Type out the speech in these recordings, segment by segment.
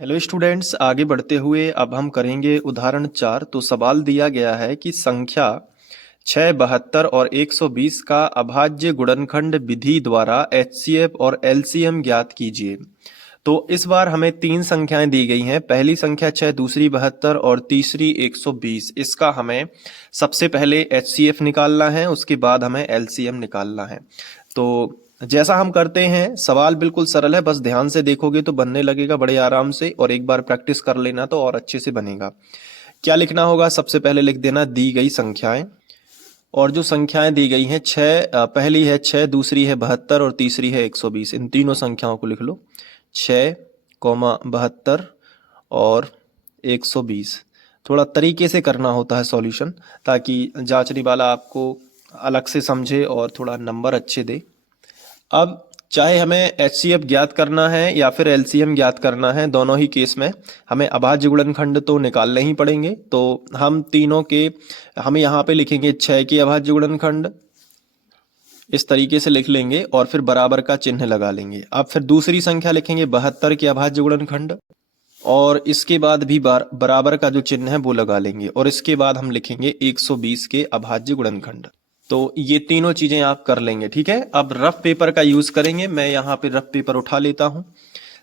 Hello students, आगे बढ़ते हुए अब हम करेंगे उदाहरण 4। तो सवाल दिया गया है कि संख्या 6, 72 और 120 का अभाज्य गुणनखंड विधि द्वारा एचसीएफ और एलसीएम ज्ञात कीजिए। तो इस बार हमें तीन संख्याएं दी गई हैं। पहली संख्या 6, दूसरी 72 और तीसरी 120। इसका हमें सबसे पहले एचसीएफ निकालना है, उसके बाद हमें एलसीएम निकालना है। तो जैसा हम करते हैं, सवाल बिल्कुल सरल है, बस ध्यान से देखोगे तो बनने लगेगा बड़े आराम से, और एक बार प्रैक्टिस कर लेना तो और अच्छे से बनेगा। क्या लिखना होगा? सबसे पहले लिख देना दी गई संख्याएं। और जो संख्याएं दी गई हैं, पहली है 6, दूसरी है 72 और तीसरी है 120। इन तीनों संख्याओं को लिख लो, 6, 72 और 120। थोड़ा तरीके से करना होता है सॉल्यूशन, ताकि जांचने वाला आपको अलग से समझे और थोड़ा नंबर अच्छे दे। अब चाहे हमें एचसीएफ ज्ञात करना है या फिर एलसीएम ज्ञात करना है, दोनों ही केस में हमें अभाज्य गुणनखंड तो निकालने ही पड़ेंगे। तो हम यहाँ पे लिखेंगे 6 के अभाज्य गुणनखंड, इस तरीके से लिख लेंगे और फिर बराबर का चिन्ह लगा लेंगे। अब फिर दूसरी संख्या लिखेंगे 72 के अभाज्य गुणनखंड, और इसके बाद भी बराबर का जो चिन्ह है वो लगा लेंगे, और इसके बाद हम लिखेंगे 120 के अभाज्य गुणनखंड। तो ये तीनों चीजें आप कर लेंगे, ठीक है। अब रफ पेपर का यूज करेंगे। मैं यहाँ पे रफ पेपर उठा लेता हूँ।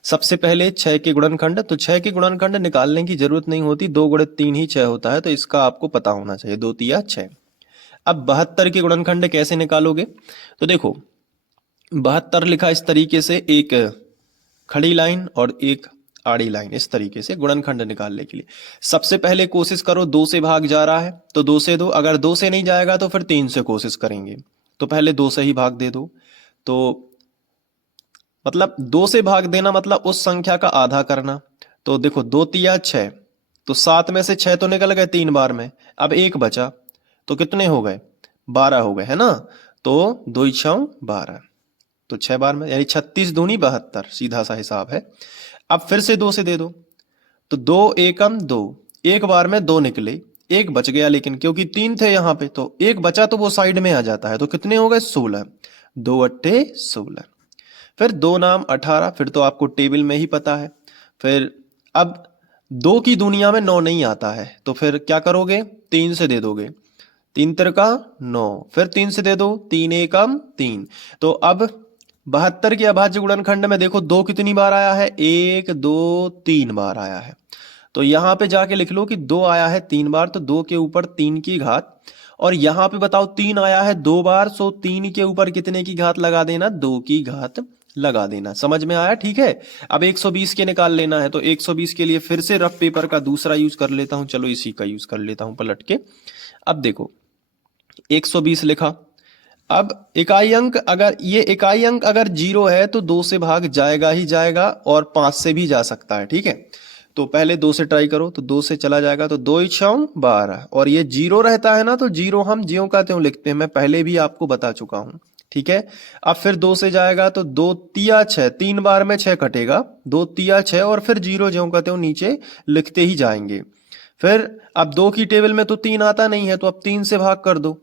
सबसे पहले 6 के गुणनखंड। तो 6 के गुणनखंड निकालने की जरूरत नहीं होती, 2 गुणित 3 ही 6 होता है, तो इसका आपको पता होना चाहिए, 2 तिया 6। अब 72 के गुणनखंड कैसे निकालोगे? तो देखो, 72 लिखा इस तरीके से, एक खड़ी लाइन और एक आड़ी लाइन, इस तरीके से गुणनखंड निकालने के लिए सबसे पहले कोशिश करो, 2 से भाग जा रहा है तो 2 से दो, अगर 2 से नहीं जाएगा तो फिर 3 से कोशिश करेंगे। तो पहले 2 से ही भाग दे दो। तो मतलब 2 से भाग देना मतलब उस संख्या का आधा करना। तो देखो, 2 तिया 6, तो 7 में से 6 तो निकल गए 3 बार में। अब एक बचा, तो कितने हो गए? 12 हो गए, है ना। तो 2 6 12, तो 6 बार में, यानी 36 दूनी 72, सीधा सा हिसाब है। अब फिर से 2 से दे दो, तो 2 एकम 2, एक बार में 2 निकले, एक बच गया, लेकिन क्योंकि 3 थे यहाँ पे तो एक बचा, तो वो साइड में आ जाता है। तो कितने हो गए? 16, 2 अट्ठे 16। फिर 2 नाम 18, फिर तो आपको टेबल में ही पता है। फिर अब 2 की दुनिया में 9 नहीं आता है, तो फिर क्या करोगे? 3 से दे दोगे, 3 तिरका 9, फिर 3 से दे दो, 3 एकम 3। तो अब 72 के अभाज्य गुणनखंड में देखो 2 कितनी बार आया है? 1 2 3 बार आया है। तो यहां पे जाके लिख लो कि 2 आया है 3 बार, तो 2 के ऊपर 3 की घात। और यहां पे बताओ 3 आया है 2 बार, सो 3 के ऊपर कितने की घात लगा देना? 2 की घात लगा देना। समझ में आया? ठीक है। अब 120 के निकाल लेना है, तो 120 के लिए फिर से रफ पेपर का दूसरा यूज कर लेता हूं। चलो इसी का यूज कर लेता हूं पलट के। अब देखो, 120 लिखा। अब इकाई अंक अगर 0 है तो 2 से भाग जाएगा ही जाएगा, और 5 से भी जा सकता है, ठीक है। तो पहले 2 से ट्राई करो, तो 2 से चला जाएगा, तो 2 6 12, और ये 0 रहता है ना, तो 0 हम ज्यों का त्यों लिखते हैं, मैं पहले भी आपको बता चुका हूं, ठीक है। अब फिर 2 से जाएगा, तो 2 तिया 6, 3 बार में 6 कटेगा, 2 तिया 6, और फिर 0 ज्यों का त्यों नीचे लिखते ही जाएंगे। फिर अब 2 की टेबल में तो 3 आता नहीं है, तो अब 3 से भाग कर दो,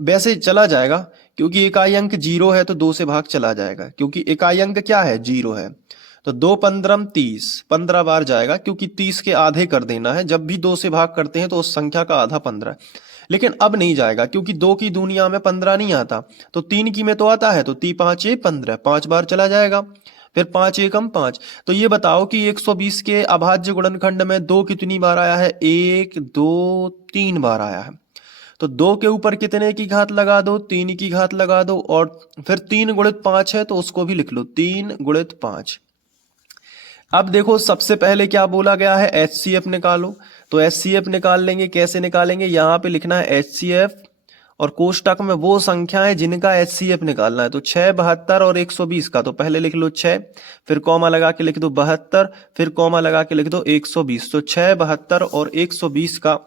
वैसे चला जाएगा, क्योंकि इकाई अंक 0 है तो 2 से भाग चला जाएगा, क्योंकि इकाई अंक क्या है? 0 है। तो 2 15 30, 15 बार जाएगा, क्योंकि 30 के आधे कर देना है। जब भी 2 से भाग करते हैं तो उस संख्या का आधा 15। लेकिन अब नहीं जाएगा, क्योंकि 2 की दुनिया में 15 नहीं आता, तो 3 की में तो आता है, तो 3 5 15, 5 बार चला जाएगा। फिर 5 एकम 5। तो ये बताओ कि 120 के अभाज्य गुणनखंड में 2 कितनी बार आया है? 1 2 3 बार आया है। तो 2 के ऊपर कितने की घात लगा दो? 3 की घात लगा दो, और फिर 3 गुणित 5 है तो उसको भी लिख लो, 3 गुणित 5। अब देखो, सबसे पहले क्या बोला गया है? एचसीएफ निकालो। तो एचसीएफ निकाल लेंगे। कैसे निकालेंगे? यहाँ पे लिखना है एचसीएफ, और कोष्टक में वो संख्याएं जिनका एचसीएफ निकालना है। तो 6 72 और 120 का, तो पहले लिख लो 6, फिर कॉमा लगा के लिख दो 72, फिर कॉमा लगा के लिख दो 120। तो 6 72 और 120 का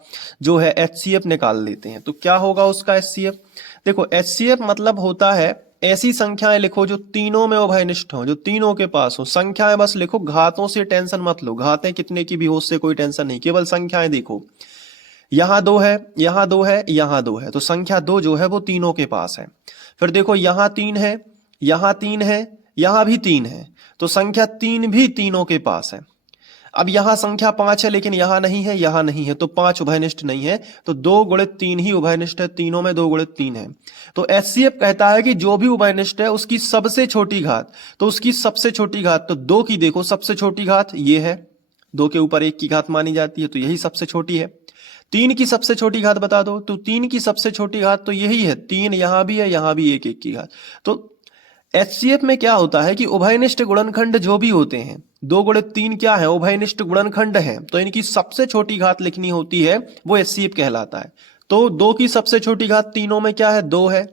जो है एचसीएफ निकाल लेते हैं। तो क्या होगा उसका एचसीएफ? देखो, एचसीएफ मतलब होता है ऐसी संख्याएं लिखो जो तीनों में उभयनिष्ठ हो, जो तीनों के पास हो। संख्याएं बस लिखो, घातों से टेंशन मत लो, घातें कितने की भी हो उससे कोई टेंशन नहीं, केवल संख्याएं देखो। यहाँ 2 है, यहाँ 2 है, यहाँ 2 है, तो संख्या 2 जो है वो तीनों के पास है। फिर देखो, यहाँ 3 है, यहाँ 3 है, यहाँ भी 3 है, तो संख्या 3 भी तीनों के पास है। अब यहां संख्या 5 है लेकिन यहां नहीं है, यहां नहीं है, तो 5 उभयनिष्ठ नहीं है, तो 2 गुणित 3 ही उभयनिष्ठ है, तीनों में 2 गुणित 3 है। तो एचसीएफ कहता है कि जो भी उभयनिष्ठ है उसकी सबसे छोटी घात, तो उसकी सबसे छोटी घात, तो 2 की देखो सबसे छोटी घात ये है, 2 के ऊपर 1 की घात मानी जाती है, तो यही सबसे छोटी है। 3 की सबसे छोटी घात बता दो, तो 3 की सबसे छोटी घात तो यही है, 3 यहां भी है, यहां भी 1 1 की घात। तो एचसीएफ में क्या होता है कि उभयनिष्ठ गुणनखंड जो भी होते हैं, 2 गुणित 3 क्या है, उभयनिष्ठ गुणनखंड है, तो इनकी सबसे छोटी घात लिखनी होती है, वो एचसीएफ कहलाता है। तो 2 की सबसे छोटी घात तीनों में क्या है, 2 है,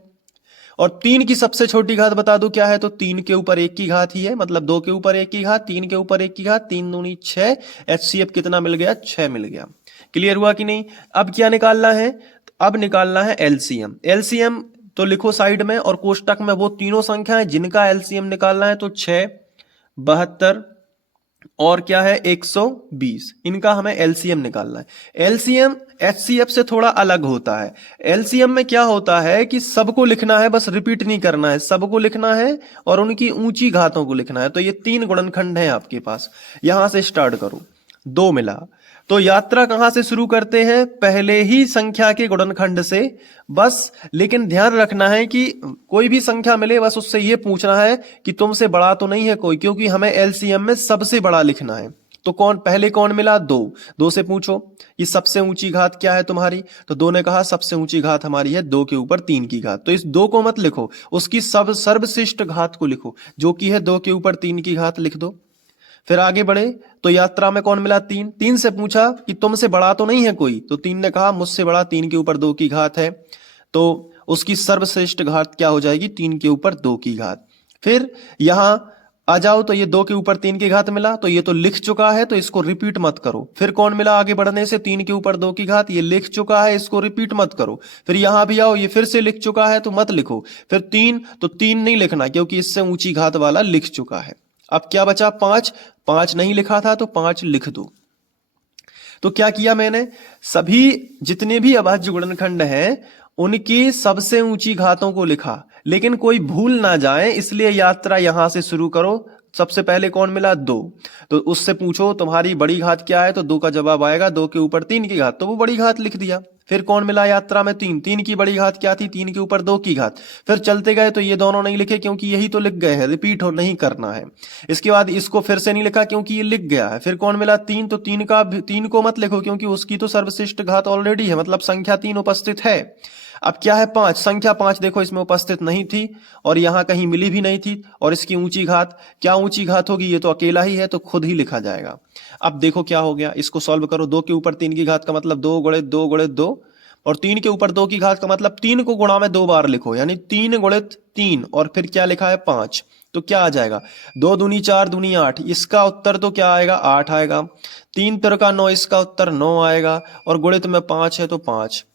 और 3 की सबसे छोटी घात बता दो क्या है, तो 3 के ऊपर 1 की घात ही है, मतलब 2 के ऊपर 1 की घात, 3 के ऊपर 1 की घात, 3 दूनी 6, एचसीएफ कितना मिल गया, 6 मिल गया। क्लियर हुआ कि नहीं? अब क्या निकालना है, अब निकालना है एलसीएम। एलसीएम तो लिखो साइड में, और कोष्टक में वो तीनों संख्याएं जिनका एलसीएम निकालना है, तो 6, 72 और क्या है 120, इनका हमें एलसीएम निकालना है। एलसीएम एचसीएफ से थोड़ा अलग होता है। एलसीएम में क्या होता है कि सबको लिखना है, बस रिपीट नहीं करना है, सबको लिखना है और उनकी ऊंची घातों को लिखना है। तो ये 3 गुणनखंड है आपके पास, यहां से स्टार्ट करो, 2 मिला, तो यात्रा कहां से शुरू करते हैं, पहले ही संख्या के गुणनखंड से बस। लेकिन ध्यान रखना है कि कोई भी संख्या मिले बस उससे ये पूछना है कि तुमसे बड़ा तो नहीं है कोई, क्योंकि हमें एलसीएम में सबसे बड़ा लिखना है। तो कौन पहले कौन मिला, 2, 2 से पूछो ये सबसे ऊंची घात क्या है तुम्हारी, तो 2 ने कहा सबसे ऊंची घात हमारी है 2 के ऊपर 3 की घात, तो इस 2 को मत लिखो, उसकी सर्वश्रेष्ठ घात को लिखो जो कि है 2 के ऊपर 3 की घात लिख दो। फिर आगे बढ़े तो यात्रा में कौन मिला, 3, 3 से पूछा कि तुमसे बड़ा तो नहीं है कोई, तो 3 ने कहा मुझसे बड़ा 3 के ऊपर 2 की घात है, तो उसकी सर्वश्रेष्ठ घात क्या हो जाएगी, 3 के ऊपर 2 की घात। फिर यहां आ जाओ तो ये 2 के ऊपर 3 की घात मिला, तो ये तो लिख चुका है, तो इसको रिपीट मत करो। फिर कौन मिला आगे बढ़ने से, 3 के ऊपर 2 की घात, ये लिख चुका है, इसको रिपीट मत करो। फिर यहां भी आओ, ये फिर से लिख चुका है, तो मत लिखो। फिर 3, तो 3 नहीं लिखना क्योंकि इससे ऊंची घात वाला लिख चुका है। अब क्या बचा, 5, 5 नहीं लिखा था तो 5 लिख दो। तो क्या किया मैंने, सभी जितने भी अभाज्य गुणनखंड हैं उनकी सबसे ऊंची घातों को लिखा, लेकिन कोई भूल ना जाए इसलिए यात्रा यहां से शुरू करो। सबसे पहले कौन मिला, 2, तो उससे पूछो तुम्हारी बड़ी घात क्या है, तो 2 का जवाब आएगा 2 के ऊपर 3 की घात, तो वो बड़ी घात लिख दिया। फिर कौन मिला यात्रा में, 3, 3 की बड़ी घात क्या थी, 3 के ऊपर 2 की घात। फिर चलते गए तो ये दोनों नहीं लिखे क्योंकि यही तो लिख गए हैं, रिपीट हो नहीं करना है। इसके बाद इसको फिर से नहीं लिखा क्योंकि ये लिख गया है। फिर कौन मिला, 3, तो 3 को मत लिखो क्योंकि उसकी तो सर्वश्रेष्ठ घात ऑलरेडी है, मतलब संख्या 3 उपस्थित है। अब क्या है, 5, संख्या 5 देखो इसमें उपस्थित नहीं थी और यहां कहीं मिली भी नहीं थी, और इसकी ऊंची घात, क्या ऊंची घात होगी, ये तो अकेला ही है तो खुद ही लिखा जाएगा। अब देखो क्या हो गया, इसको सॉल्व करो, 2 के ऊपर 3 की घात का मतलब 2 गुणित 2 गुणित 2, और 3 के ऊपर 2 की घात का मतलब 3 को गुणा में 2 बार लिखो, यानी 3 गुणित 3, और फिर क्या लिखा है 5, तो क्या आ जाएगा, 2 दूनी 4 दूनी 8, इसका उत्तर तो क्या आएगा, 8 आएगा। 3 तिरका 9, इसका उत्तर 9 आएगा, और गुणित में 5 है तो 5,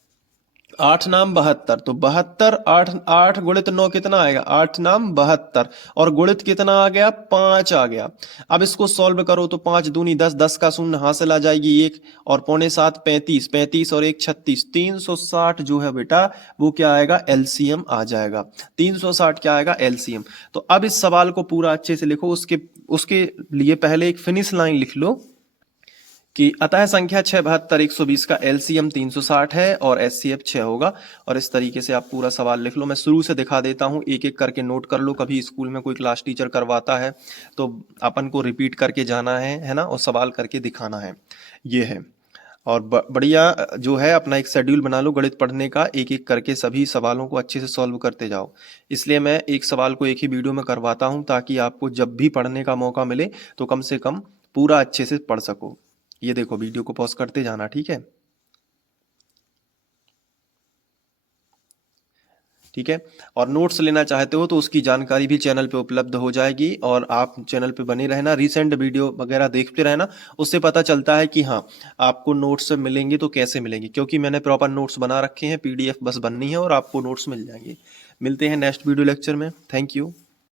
8 नाम 72, तो 72, 8 8 गुणित 9 कितना आएगा, 8 नाम 72, और गुणित कितना आ गया, 5 आ गया। अब इसको सॉल्व करो तो 5 दूनी 10, 10 का शून्य हासिल आ जाएगी 1, और पौने 7 35, 35 और 1 36, 360 जो है बेटा वो क्या आएगा, एलसीएम आ जाएगा। 360 क्या आएगा, एलसीएम। तो अब इस सवाल को पूरा अच्छे से लिखो, उसके लिए पहले एक फिनिश लाइन लिख लो कि अतः संख्या 6, 72, 120 का एलसीएम 360 है और एचसीएफ 6 होगा। और इस तरीके से आप पूरा सवाल लिख लो। मैं शुरू से दिखा देता हूं, एक एक करके नोट कर लो। कभी स्कूल में कोई क्लास टीचर करवाता है तो अपन को रिपीट करके जाना है ना, और सवाल करके दिखाना है, ये है। और बढ़िया जो है अपना एक शेड्यूल बना लो गणित पढ़ने का, एक एक करके सभी सवालों को अच्छे से सॉल्व करते जाओ। इसलिए मैं एक सवाल को एक ही वीडियो में करवाता हूं ताकि आपको जब भी पढ़ने का मौका मिले तो कम से कम पूरा अच्छे से पढ़ सको। ये देखो, वीडियो को पॉज करते जाना, ठीक है, ठीक है। और नोट्स लेना चाहते हो तो उसकी जानकारी भी चैनल पे उपलब्ध हो जाएगी, और आप चैनल पे बने रहना, रिसेंट वीडियो वगैरह देखते रहना, उससे पता चलता है कि हाँ आपको नोट्स मिलेंगे तो कैसे मिलेंगे, क्योंकि मैंने प्रॉपर नोट्स बना रखे हैं, पीडीएफ बस बननी है और आपको नोट्स मिल जाएंगे। मिलते हैं नेक्स्ट वीडियो लेक्चर में। Thank you.